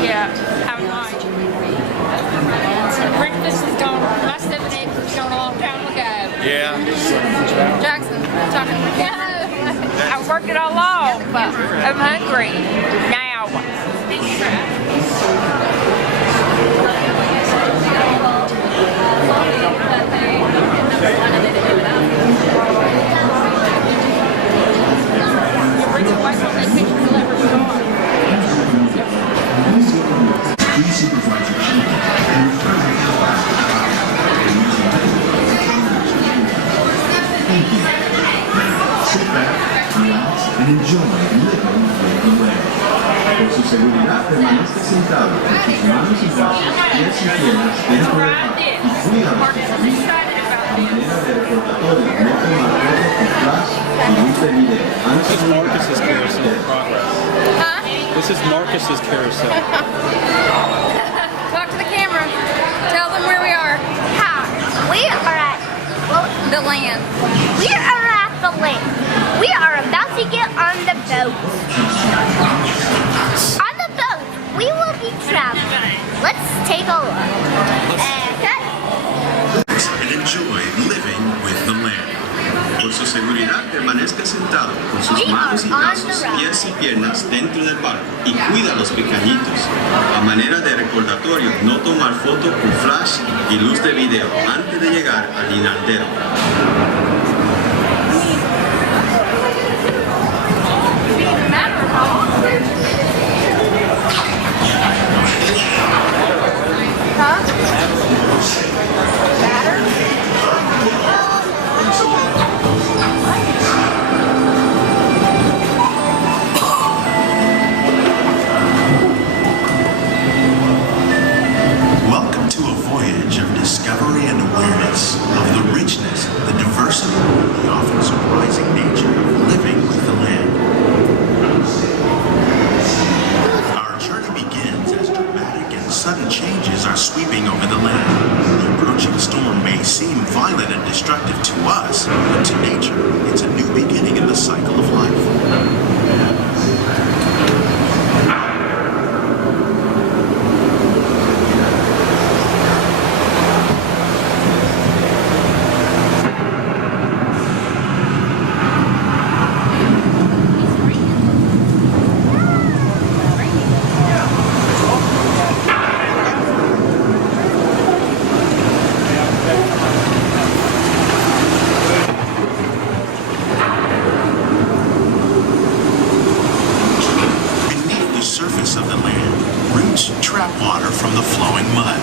Yeah, how nice. Breakfast is gone. My 7 was gone a long time ago. Yeah. Jackson, talking to me. I worked it all off, but I'm hungry now. Sit back, relax, and enjoy living with the land. Por su seguridad, permanezca sentado con sus manos y brazos, pies y piernas dentro del parque y cuida los pequeñitos. A manera de recordatorio, no tomar fotos con flash y luz de video antes de Marcus's carousel in progress. Huh? This is Marcus's carousel. Talk to the camera. Tell them where we are. Hi, we are at The land. we are at the lake. We are about to get on the boat. On the boat, we will be traveling. Let's take a look. and enjoy living with the land. Por su seguridad, permanezca sentado con sus manos y brazos, pies y piernas dentro del barco y cuida a los pequeñitos. A manera de recordatorio, no tomar foto con flash y luz de video antes de llegar al inardero. Welcome to a voyage of discovery and awareness of the richness, the diversity, the often surprising nature of living with the land. Our journey begins as dramatic and sudden changes are sweeping over the land. The approaching storm may seem violent and destructive to us, but to nature, it's a new beginning in the cycle of life. Beneath the surface of the land, roots trap water from the flowing mud,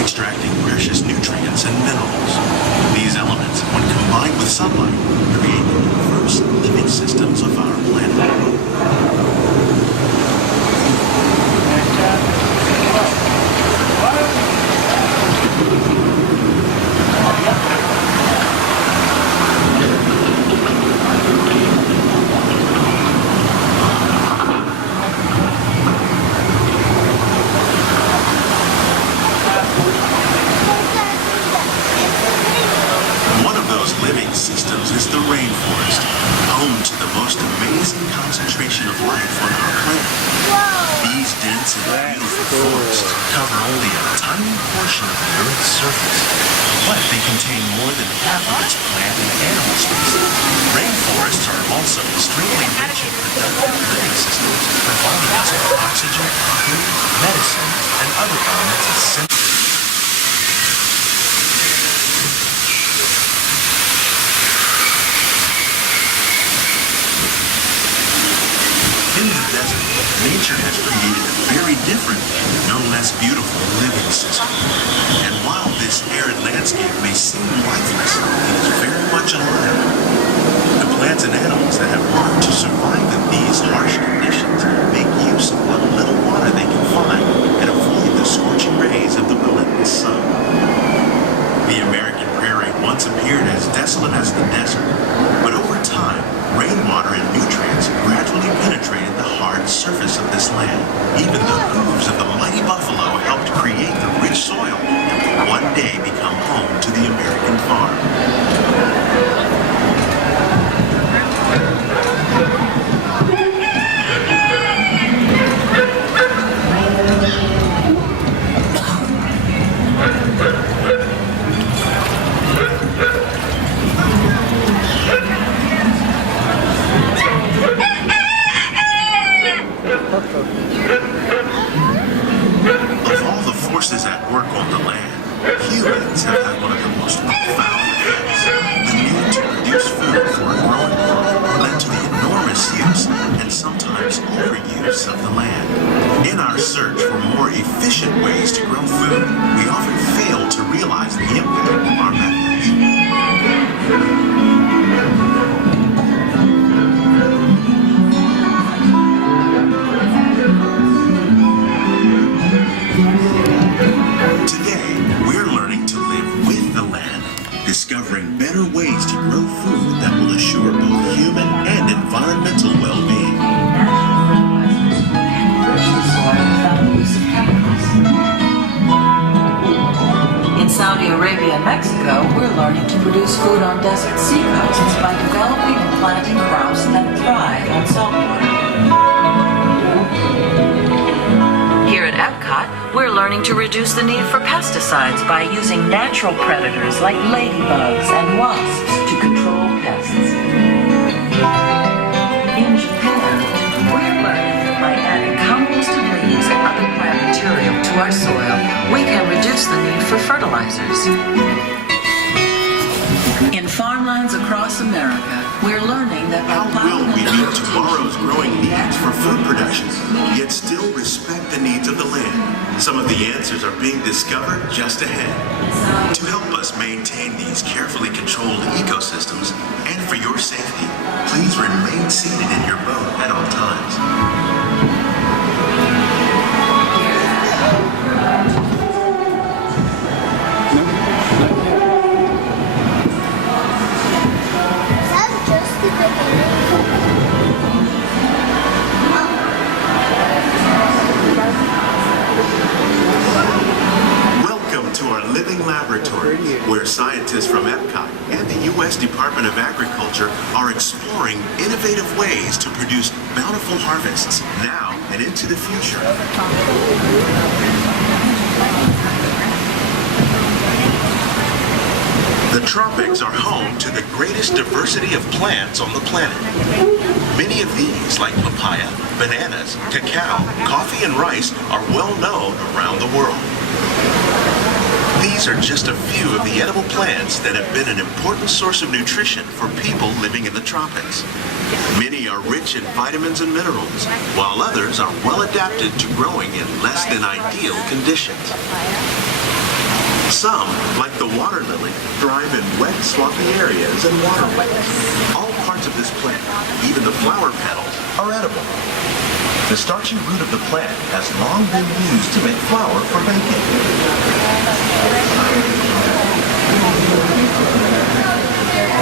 extracting precious nutrients and minerals. These elements, when combined with sunlight, create the diverse living systems of our planet. One of those living systems is the rainforest, home to the most amazing concentration of life on our planet. These dense and beautiful forests cover only a tiny portion of the Earth's surface, but they contain more than half of its plant and animal species. Rainforests are also extremely rich in productive living systems, providing us with oxygen, food, medicine, and other elements essential. In the desert, nature has created a very different, no less beautiful living system. And while this arid landscape may seem lifeless, it is very much alive. The plants and animals that have learned to survive in these harsh conditions make use of what little water they can find and avoid the scorching rays of the relentless sun. The American prairie once appeared as desolate as the desert, but over time, rainwater and nutrients gradually penetrated the hard surface of this land. Even the hooves of the mighty buffalo helped create the rich soil that will one day become home to the American farm. older use of the land. In our search for more efficient ways to grow food, we often fail to realize the impact of our methods. Today, we're learning to live with the land, discovering better ways to grow food that will assure both human and environmental well-being. In Saudi Arabia and Mexico, we're learning to produce food on desert seacoasts by developing and planting crops that thrive on saltwater. Here at Epcot, we're learning to reduce the need for pesticides by using natural predators like ladybugs and wasps to control pests. In Japan, we're learning that by adding composted leaves and other plant material to our soil, we can reduce the need for fertilizers. In farmlands across America, we're learning that How will we meet tomorrow's growing needs for food production, yet still respect the needs of the land? Some of the answers are being discovered just ahead. To help us maintain these carefully controlled ecosystems, and for your safety, please remain seated in your boat at all times. That's just the beginning. Welcome to our living laboratory, where scientists from Epcot and the U.S. Department of Agriculture are exploring innovative ways to produce bountiful harvests now and into the future. The tropics are home to the greatest diversity of plants on the planet. Many of these, like papaya, bananas, cacao, coffee, and rice, are well known around the world. These are just a few of the edible plants that have been an important source of nutrition for people living in the tropics. Many are rich in vitamins and minerals, while others are well adapted to growing in less than ideal conditions. Some, like the water lily, thrive in wet, swampy areas and waterways. All parts of this plant, even the flower petals, are edible. The starchy root of the plant has long been used to make flour for baking.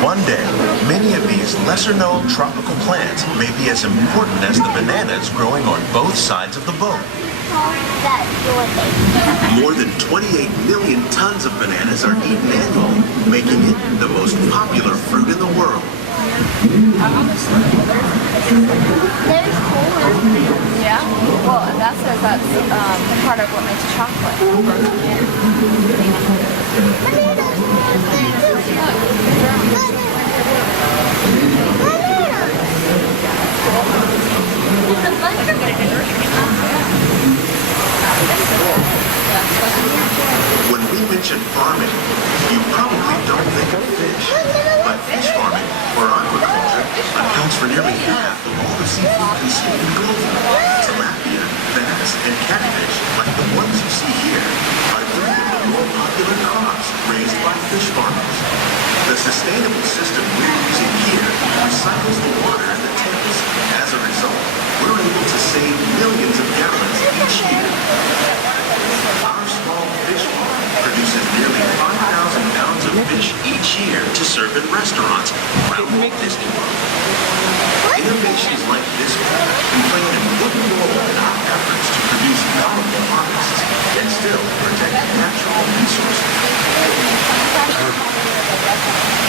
One day, many of these lesser-known tropical plants may be as important as the bananas growing on both sides of the boat. More than 28 million tons of bananas are eaten annually, making it the most popular fruit in the world. There's four. Yeah. Well, that says that's part of what makes chocolate. When we mention farming, you probably don't think of fish, but fish farming, or aquaculture, accounts for nearly half of all the seafood consumed globally. Tilapia, bass, and catfish, like the ones you see here, are three of the more popular crops raised by fish farmers. The sustainable system we're using here recycles the water in the tanks. As a result, we're able to save millions of gallons each year. Our small fish farm produces nearly 5,000 pounds of fish each year to serve in restaurants around Walt Disney World. Innovations like this one can play an important role in our efforts to produce bountiful harvests and still protect natural resources.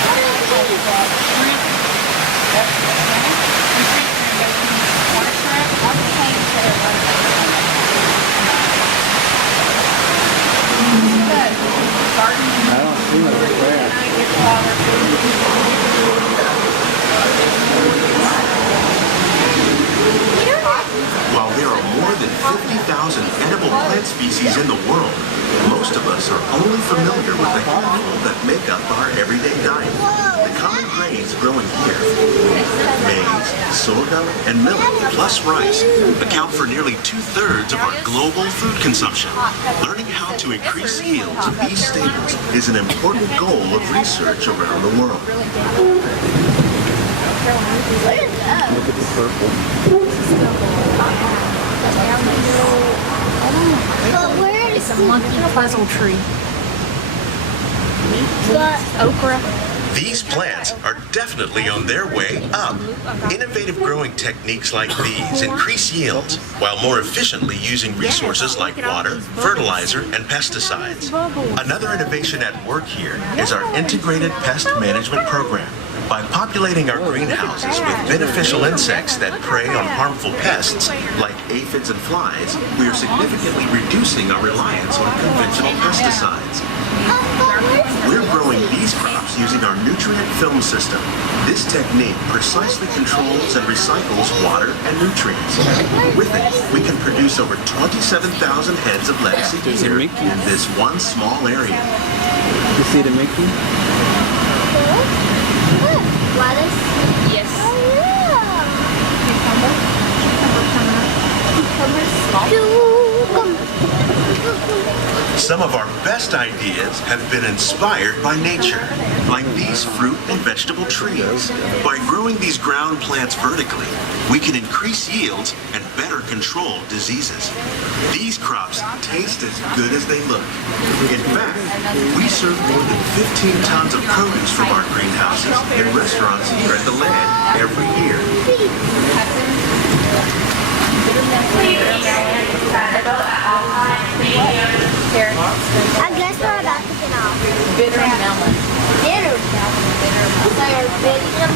I don't see no crab. plant species in the world, most of us are only familiar with the handful that make up our everyday diet. The common grains growing here, maize, sorghum, and millet, plus rice, account for nearly 2/3 of our global food consumption. Learning how to increase yields of these staples is an important goal of research around the world. Look at the purple. But where is It's a monkey puzzle tree. the Okra. These plants are definitely on their way up. Innovative growing techniques like these increase yields while more efficiently using resources like water, fertilizer, and pesticides. Another innovation at work here is our integrated pest management program. By populating our greenhouses with beneficial insects that prey on harmful pests like aphids and flies, we are significantly reducing our reliance on conventional pesticides. We're growing these crops using our nutrient film system. This technique precisely controls and recycles water and nutrients. With it, we can produce over 27,000 heads of lettuce a year in this one small area. You see the Mickey? lettuce? Yes. Oh, yeah. Some of our best ideas have been inspired by nature, like these fruit and vegetable trees. By growing these ground plants vertically, we can increase yields and better control diseases. These crops taste as good as they look. In fact, we serve more than 15 tons of produce from our greenhouses in restaurants here at the land every year. I guess we're about to get off. Bitter melon. Bitter. They're bitter.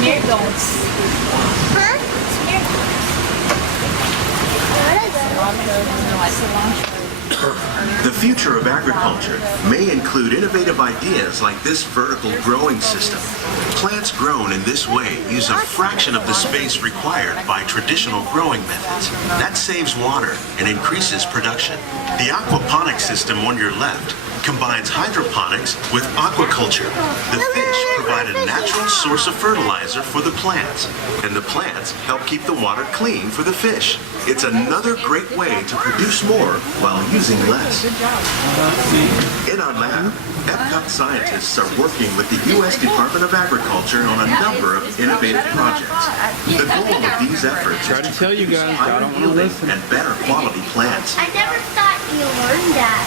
Marigolds. Huh? The future of agriculture may include innovative ideas like this vertical growing system. Plants grown in this way use a fraction of the space required by traditional growing methods. That saves water and increases production. The aquaponics system on your left combines hydroponics with aquaculture. The fish provide a natural source of fertilizer for the plants, and the plants help keep the water clean for the fish. It's another great way to produce more while using less. In our lab, Epcot scientists are working with the U.S. Department of Agriculture on a number of innovative projects. The goal of these efforts Try is to tell you guys, but I higher don't wanna yielding listen. and better quality plants. I never thought you learned that.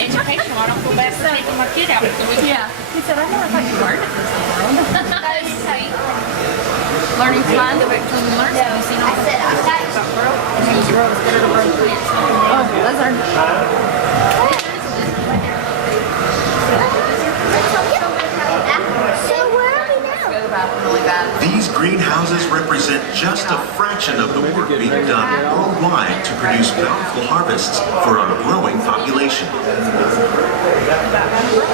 Educational. I don't feel bad for taking my kid out. Yeah. He said, I never thought you learned it this world. Learning to find the way to learn. Have you seen all I said, I got you. Oh, those are. So where are we now? These greenhouses represent just a fraction of the work being done worldwide to produce bountiful harvests for our growing population.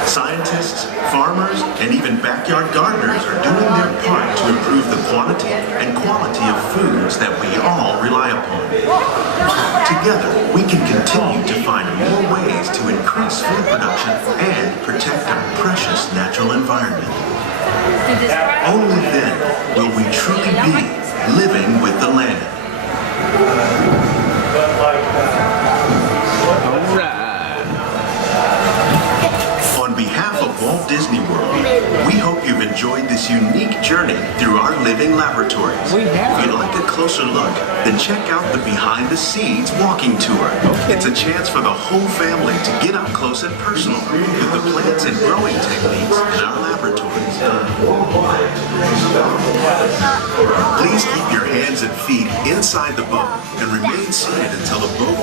Scientists, farmers, and even backyard gardeners are doing their part to improve the quantity and quality of foods that we all rely upon. Together, we can continue to find more ways to increase food production and protect our precious natural environment. Only then will we truly be living with the land. All right. On behalf of Walt Disney World, we hope you've enjoyed this unique journey through our living laboratories. We have. If you'd like a closer look, then check out the Behind the Scenes walking tour. It's a chance for the whole family to get up close and personal with the plants and growing techniques in our laboratories. Please keep your hands and feet inside the boat and remain seated until the boat